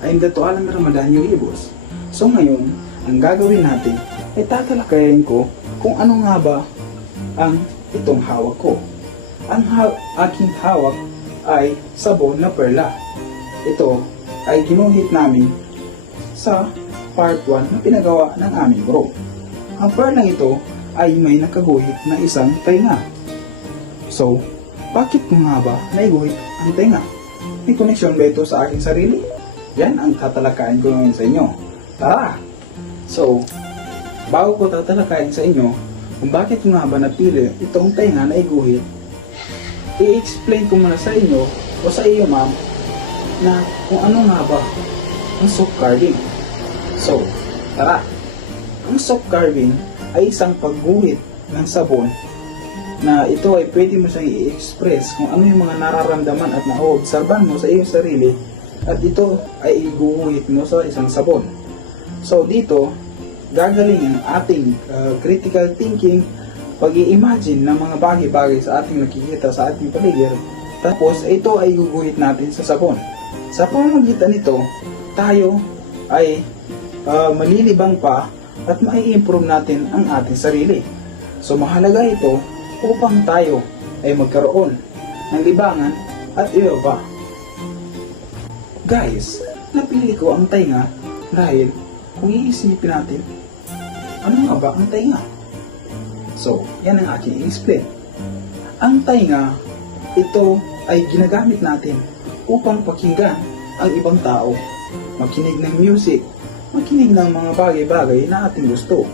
I'm Dato Alan Ramadan Yulibos. So ngayon, ang gagawin natin ay tatalakayin ko kung ano nga ba ang itong hawak ko. Ang aking hawak ay sabon na perla. Ito ay ginuhit namin sa part 1 na pinagawa ng aming bro. Ang perlang ito ay may nakaguhit na isang tainga. So, bakit ko nga ba naiguhit ang tainga? May koneksyon ba ito sa aking sarili? Yan ang tatalakayin ko ngayon sa inyo. Tara! So, bago ko tatalakayin sa inyo kung bakit ko nga ba napili itong tainga na iguhit, i-explain ko muna sa inyo o sa iyo ma'am na kung ano nga ba ang soft carving. So, tara! Ang soft carving ay isang pagguhit ng sabon na ito ay pwede mo siyang i-express kung ano yung mga nararamdaman at na-obserban mo sa iyong sarili at ito ay iguguhit mo sa isang sabon. So dito, gagaling ang ating critical thinking, pag-i-imagine ng mga bagay-bagay sa ating nakikita sa ating paligid, tapos ito ay guguhit natin sa sabon. Sa pamamagitan nito, tayo ay malilibang pa at mai-improve natin ang ating sarili. So mahalaga ito upang tayo ay magkaroon ng libangan at iba pa. Guys, napili ko ang tainga dahil kung iisipin natin, ano nga ba ang tainga? So, yan ang aking i-explain. Ang tainga, ito ay ginagamit natin upang pakinggan ang ibang tao, makinig ng music, makinig ng mga bagay-bagay na ating gusto.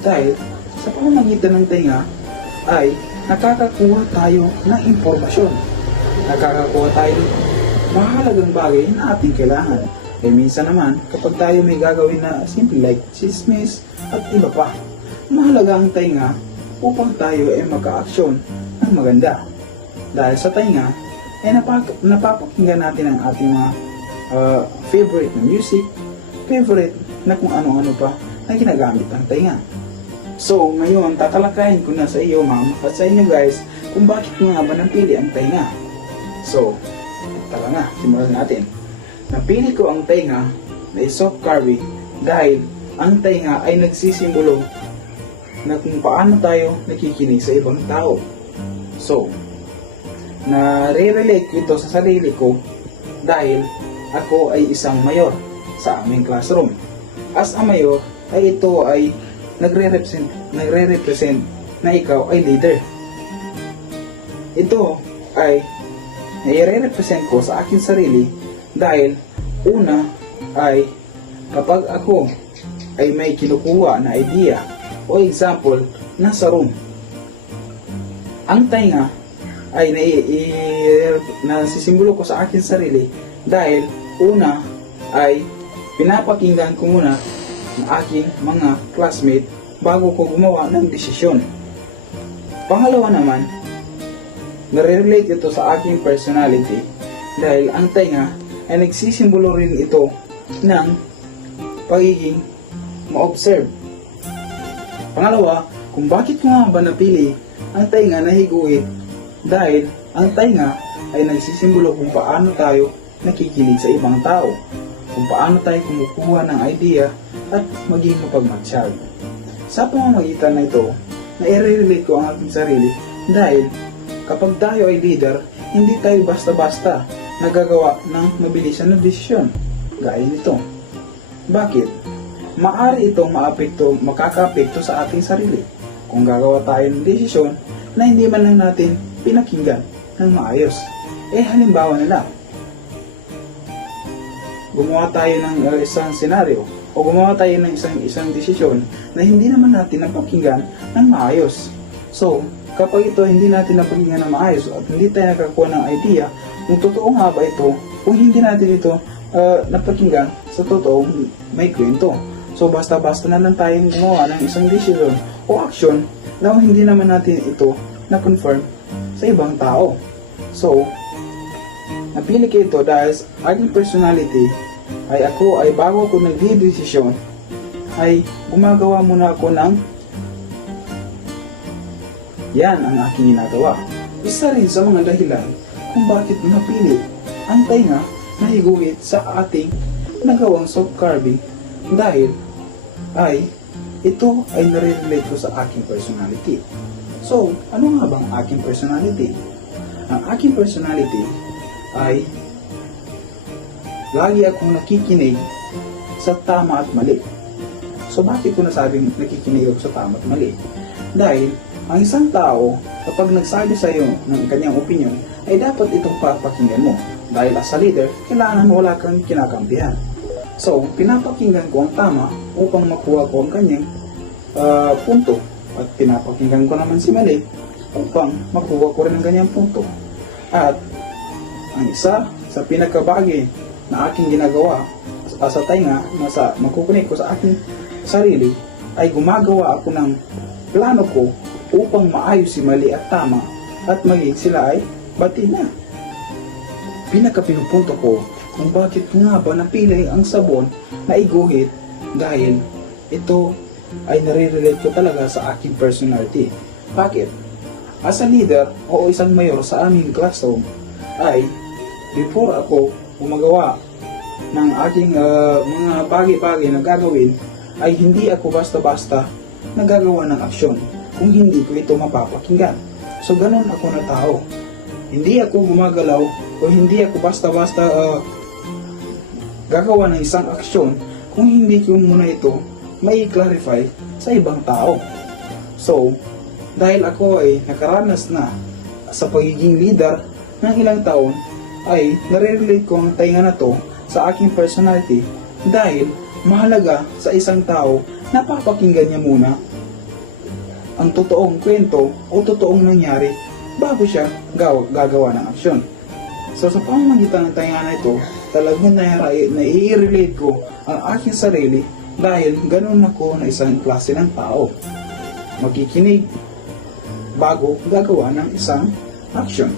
Dahil sa pamamagitan ng tainga, ay nakakakuha tayo ng impormasyon. Nakakakuha tayo ng mahalagang bagay na ating kailangan. E minsan naman, kapag tayo may gagawin na simple like chismis at iba pa, mahalaga ang tainga upang tayo ay magka-aksyon ng maganda. Dahil sa tainga, ay napapakinggan natin ang ating mga favorite na music, favorite na kung ano-ano pa na ginagamit ang tainga. So, ngayon, tatalakayin ko na sa iyo, ma'am, at sa inyo guys, kung bakit ko nga ba napili ang tainga. So, tara nga, simulan natin. Napili ko ang tainga na soft carving dahil ang tainga ay nagsisimbolo na kung paano tayo nakikinig sa ibang tao. So, nare-relate ko ito sa sarili ko dahil ako ay isang mayor sa aming classroom. As a mayor, ay ito ay nagre-represent na ikaw ay leader. Ito ay nire-represent ko sa akin sarili dahil una ay kapag ako ay may kinukuha na idea o example nasa room, ang tainga ay nasisimbolo ko sa akin sarili dahil una ay pinapakinggan ko muna ng aking mga classmate bago ko gumawa ng desisyon. Pangalawa naman, nare-relate ito sa aking personality dahil ang tainga ay nagsisimbolo rin ito ng pagiging ma-observe. Pangalawa, kung bakit ko nga ba napili ang tainga na higuhit dahil ang tainga ay nagsisimbolo kung paano tayo nakikinig sa ibang tao, kung paano tayo kumukuha ng idea at maging mapagmatsyag. Sa pamamagitan na ito, na-relate ko ang aking sarili dahil kapag tayo ay leader, hindi tayo basta-basta nagagawa ng mabilisan na desisyon gaya nito. Bakit? Maaari itong makaka-apekto sa ating sarili kung gagawa tayo ng desisyon na hindi man lang natin pinakinggan ng maayos. Halimbawa na lang, gumawa tayo ng isang senaryo o gumawa tayo ng isang desisyon na hindi naman natin napakinggan ng maayos. So, kapag ito hindi natin napakinggan ng maayos at hindi tayo nakakuha ng idea kung totoo nga ba ito, kung hindi natin ito napakinggan sa totoong may kwento. So, basta-basta na lang tayong gumawa ng isang desisyon o action na hindi naman natin ito na-confirm sa ibang tao. So, napili ko ito dahil aking personality ay ako ay bago ako nagdidesisyon ay gumagawa muna ako ng yan ang aking ginagawa. Isa rin sa mga dahilan kung bakit napili ang tainga na higuhit sa ating nagawang soft carving dahil ito ay nare-relate ko sa aking personality. So, ano nga bang aking personality? Ang aking personality ay lagi akong nakikinig sa tama at mali. So, bakit ko nasabing nakikinig ako sa tama at mali? Dahil, ang isang tao, kapag nagsabi sa iyo ng kanyang opinion, ay dapat itong papakinggan mo. Dahil as a leader, kailangan wala kang kinakampihan. So, pinapakinggan ko ang tama upang makuha ko ang kanyang punto. At pinapakinggan ko naman si mali upang makuha ko rin ang kanyang punto. At ang isa sa pinakabagay na aking ginagawa sa tainga na sa makukunik ko sa aking sarili ay gumagawa ako ng plano ko upang maayos si mali at tama at maging sila ay bati na. Pinakapinupunto ko kung bakit nga ba napili ang sabon na iguhit dahil ito ay nare-relate ko talaga sa aking personality. Bakit? As a leader o isang mayor sa aming classroom ay before ako gumagawa ng aking mga bagay-bagay na gagawin ay hindi ako basta-basta nagagawa ng aksyon kung hindi ko ito mapapakinggan. So ganun ako na tao. Hindi ako gumagalaw o hindi ako basta-basta gagawa ng isang aksyon kung hindi ko muna ito may clarify sa ibang tao. So, dahil ako ay nakaranas na sa pagiging leader ng ilang taon, ay nare-relate ko ang tainga na to sa aking personality dahil mahalaga sa isang tao na papakinggan niya muna ang totoong kwento o totoong nangyari bago siya gagawa ng aksyon. So, sa pamamagitan ng tainga na ito, talagang nai-relate ko ang aking sarili dahil ganun ako na isang klase ng tao. Makikinig bago gagawa ng isang action.